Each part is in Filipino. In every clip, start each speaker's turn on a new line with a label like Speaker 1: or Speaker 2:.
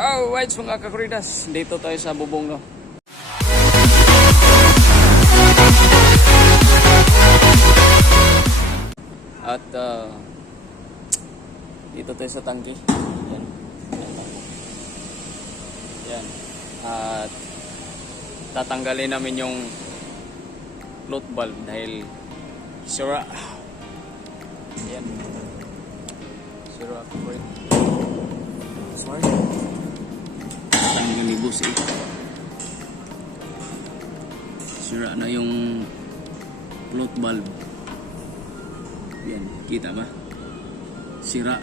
Speaker 1: Alright mga kakuridas, dito tayo sa bubong no. At ah, dito tayo sa tangki. Yan. Yan. At tatanggalin namin yung float valve dahil sira. Yan. Sira Sorry. Tanggal ni boss eh. Sira na yung float valve. Yan, kita ba? Sira.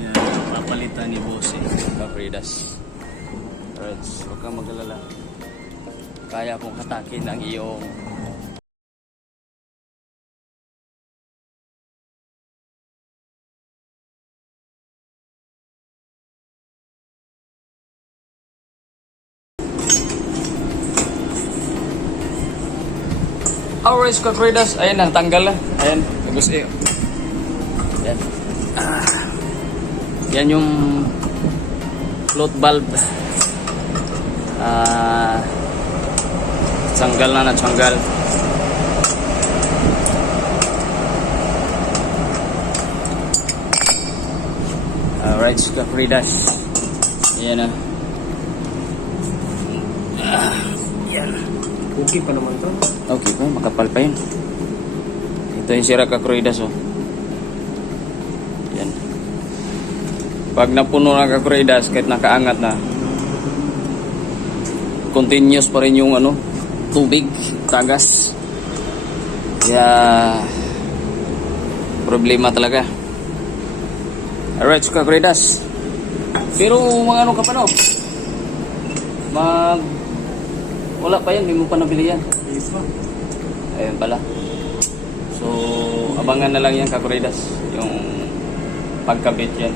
Speaker 1: Yan, papalitan ni boss eh. Kapridas. Alright, huwag kang magalala. Kaya kong hatakin ang iyong Alright, kakridas. Ayan, ang tanggal na. Ayan, tapos eh. Yan. Ah. Yan yung float valve. Ah. tanggal na na, tanggal. Alright, kakridas. Ayan na. Ah,
Speaker 2: Okay pa naman to.
Speaker 1: Okay pa, makapal pa yun. Ito yung sira kakruidas oh. Yan. Pag napuno ng kakruidas, kahit nakaangat na, continuous pa rin yung ano, tubig, tagas. Kaya, problema talaga. Alright, so kakruidas. Pero mga ano ka pa no? Mag... Wala pa yan, hindi mo pa nabili yan.
Speaker 2: Yes?
Speaker 1: Ayun pala. So, abangan na lang yan kakuridas. Yung pagkabit yan.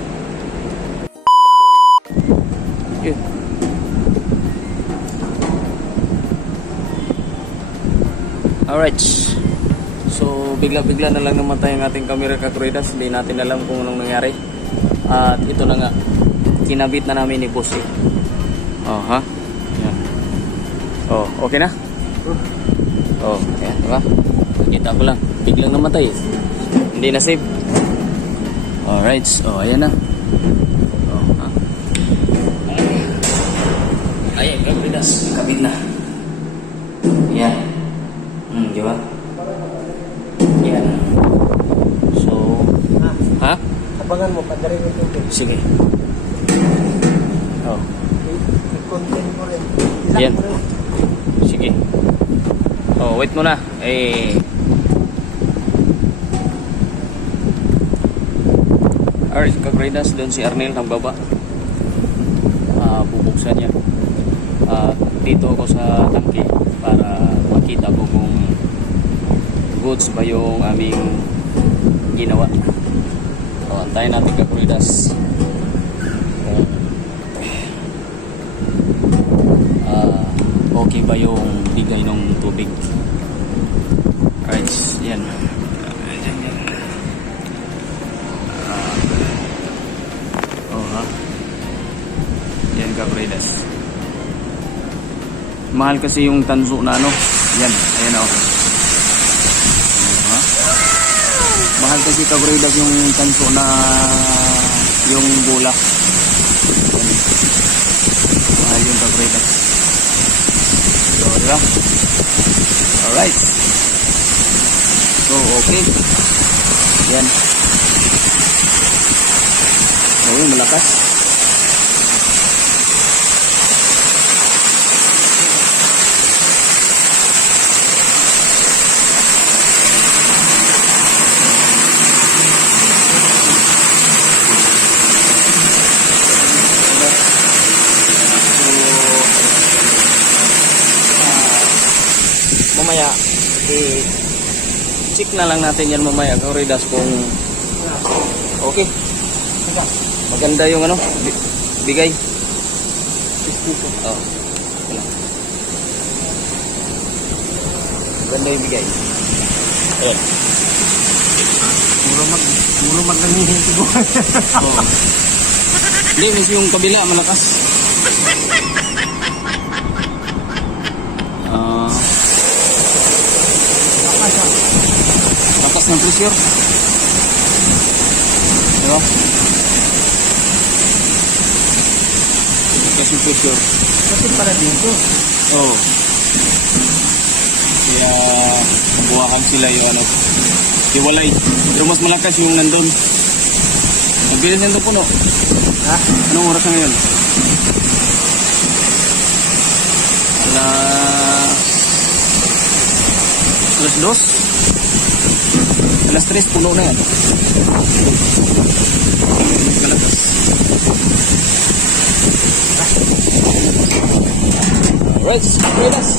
Speaker 1: Yun. Alright. So, bigla-bigla na lang namatay ang ating camera kakuridas. Hindi natin alam kung anong nangyari. At ito na nga. Kinabit na namin ni Boss eh. Oh, ha? Yan. Oh, okay na? Oh, ayan, diba? Nakita ko lang. Biglang namatay. Hindi na save. Alright, so ayan na. Oh, ha? Ayan, kapitas. Kabit na. Yan. Hmm, di ba? Yan. So,
Speaker 2: Ha?
Speaker 1: ha?
Speaker 2: Abangan mo, padarin yung tubig.
Speaker 1: Sige. Oh,
Speaker 2: I-contain mo rin. Ilang mo rin.
Speaker 1: Sige. Oh, wait muna. Eh, Alright, kagraidas doon si Arnel ng baba. Ah, bubuksan niya. At dito ako sa tangke para makita ko kung goods ba yung aming ginawa. So, antayin natin kagraidas. Kung ah, okay ba yung bigay ng tubig. Alright, yan. Yan. Oh? Yan, Gabridas. Mahal kasi yung tanso na ano. Yan, ayan oh. Ha? Mahal kasi Gabridas yung tanso na yung bula. Mahal yung Gabridas. So, di ba? Alright. So, okay. Yan. Oo, malakas. mamaya eh check na lang natin yan mamaya Kauridas kung okay maganda yung ano bi- bigay oh maganda yung bigay ayun
Speaker 2: Puro mag, puro mag nangihin siguro.
Speaker 1: oh. Hindi, mas yung kabila, malakas. Ah,
Speaker 2: Baka
Speaker 1: lakas ng pressure. Diba? Lakas ng pressure.
Speaker 2: Kasi para dito.
Speaker 1: Oo. Oh. Kaya nabuhakan sila yung ano. Iwalay. Pero mas malakas yung nandun. Mabilis nandun puno.
Speaker 2: Ha?
Speaker 1: Anong oras na ngayon? Alas... Alas dos? Alas tres, puno na yan. Malakas. Alright, Raiders.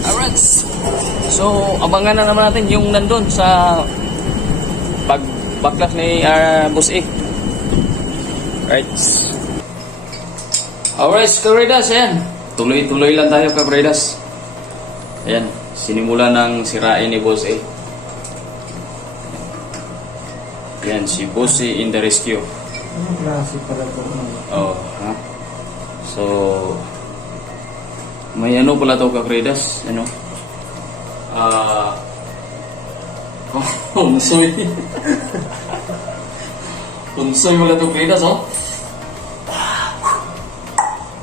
Speaker 1: Alright. So, abangan na naman natin yung nandun sa pag backlash ni ah, Boss A. Right. Alright, Kabridas, ayan. Tuloy-tuloy lang tayo, Kabridas. Ayan, sinimula ng sirain ni Boss A. Ayan, si Boss A in the rescue.
Speaker 2: Anong klase pala ito?
Speaker 1: Oh, ha? So, may ano pala to Kabridas, ano? Ah, oh, umsoy. umsoy wala to Kabridas, oh.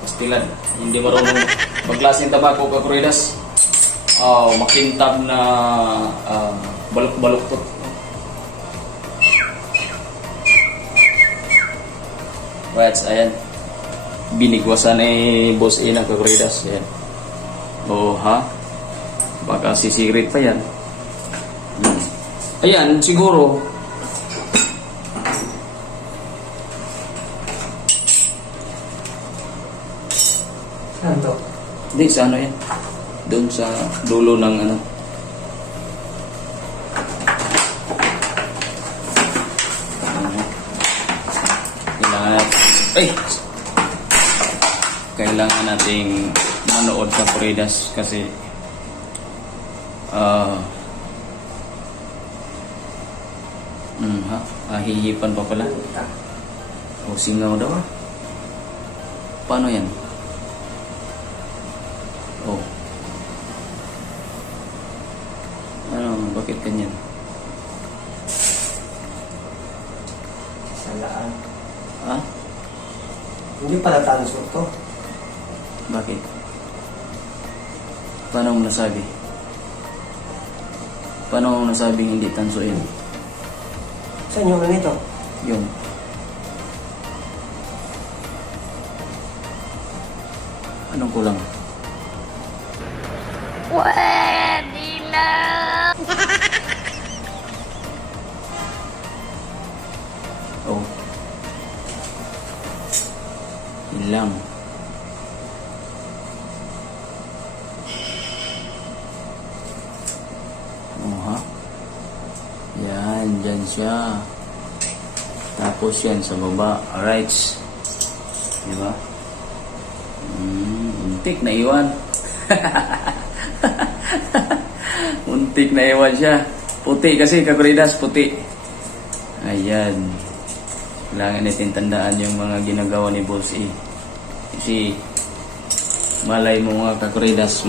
Speaker 1: Pastilan, hindi marunong maglasing tabako Kabridas. Oh, makintab na ah, balok-balok to. Right, ayan binigwasan ni Boss A ng Kagredas. Yan. O ha? Baka sisirit pa yan. Ayan, siguro.
Speaker 2: Saan to?
Speaker 1: Hindi, sa ano yan? Doon sa dulo ng ano. Ano? Kailangan natin... Ay! kailangan nating manood sa Fredas kasi ah mm, ha, ahihipan pa pala o singaw daw ah. paano yan oh ano bakit ganyan
Speaker 2: Salaan.
Speaker 1: ha
Speaker 2: Hindi pala transfer to.
Speaker 1: bakit paano mo nasabi paano mo nasabing hindi tanso yun
Speaker 2: Saan yung ano nito?
Speaker 1: Yung. Anong kulang? Yan, dyan siya. Tapos yan sa baba. Alright. Di ba? Mm, untik na iwan. untik na iwan siya. Puti kasi, kakuridas, puti. Ayan. Kailangan natin tandaan yung mga ginagawa ni Boss E. Kasi, malay mo mga kakuridas,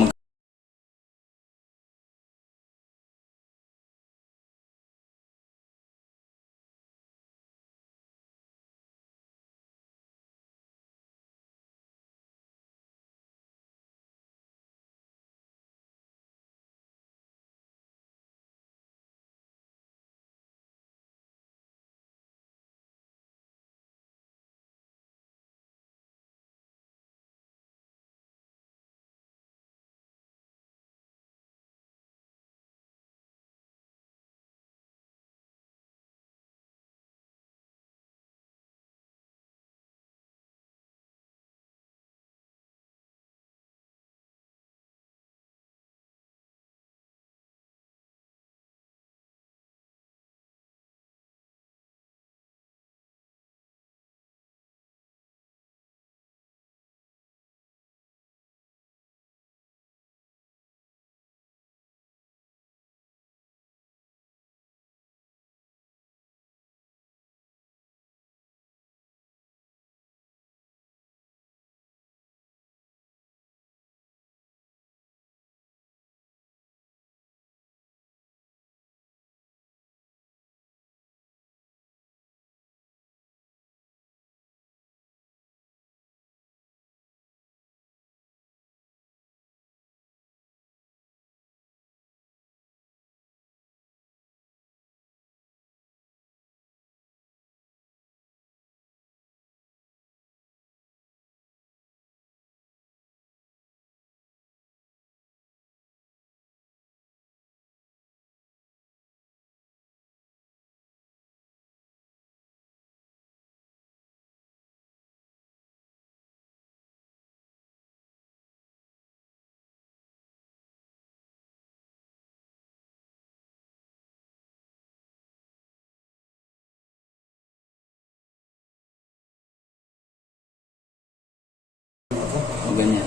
Speaker 1: O ganyan.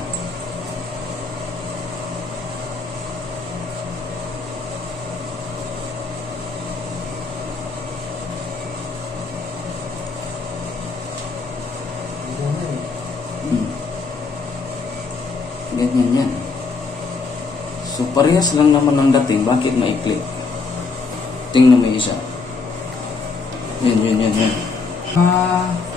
Speaker 1: Hmm. Ganyan yan. So parehas lang naman ang dating. Bakit maikli? Tingnan mo isa. Yan, yan, yan, yan. Ah. Ah,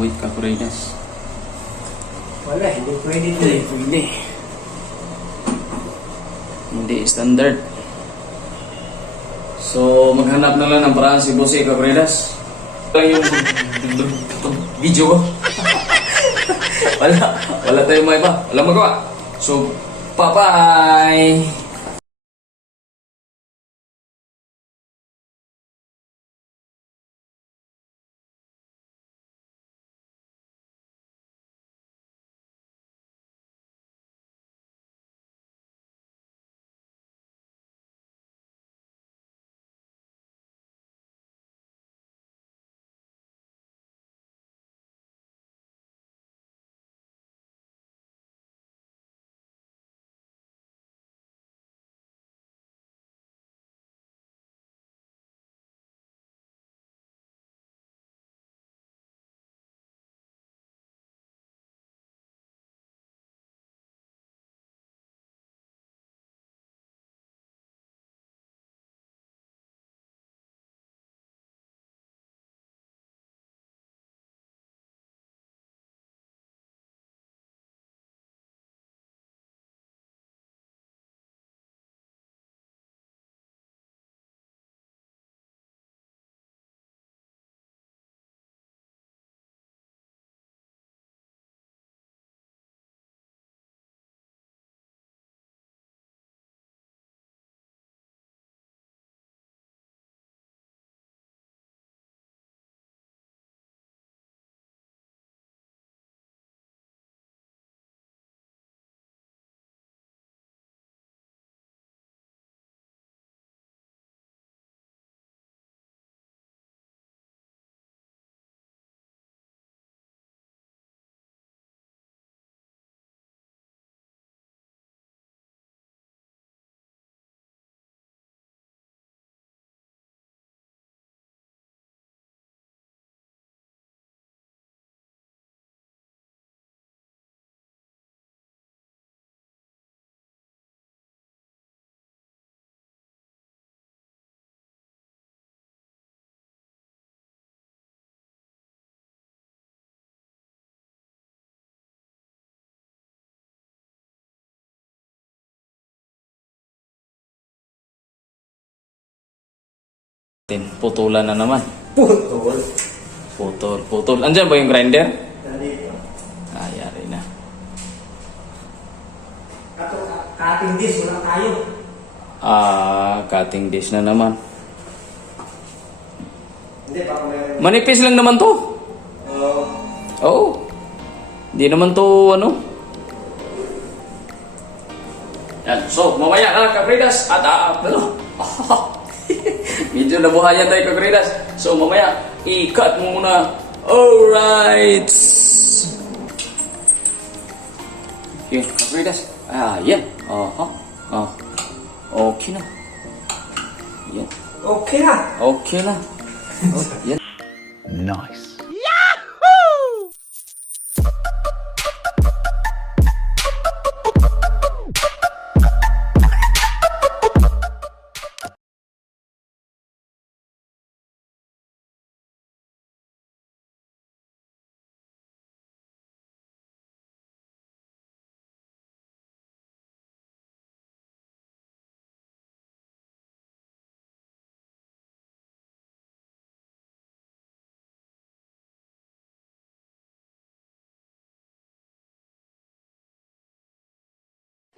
Speaker 1: wait ka, Kuridas.
Speaker 2: Wala, hindi pwede ito
Speaker 1: Hindi,
Speaker 2: eh.
Speaker 1: pwede. Hindi, standard. So, maghanap na lang ng paraan si Bossy Kakuridas. Lang yung video ko. wala, wala tayong may iba. Wala magawa. So, bye-bye! Tin, putulan na naman.
Speaker 2: Putol.
Speaker 1: Putol, putol. Andyan ba yung grinder?
Speaker 2: Nandito.
Speaker 1: Ah, yari na.
Speaker 2: Kato, kating dis, wala tayo.
Speaker 1: Ah, cutting dish na naman.
Speaker 2: Hindi, baka mayroon.
Speaker 1: Manipis lang naman to.
Speaker 2: Oo.
Speaker 1: Oo. Hindi naman to, ano. Yan. So, mamaya na, Kapridas. At, ah, ano? Medyo nabuhayan tayo, Kapridas. So, mamaya, i-cut mo muna. Alright. Yun, Kapridas. Ah, yan. Aha. Ah. Okay na. Yan.
Speaker 2: Okay na.
Speaker 1: Okay na. Oh, yan.
Speaker 3: Nice.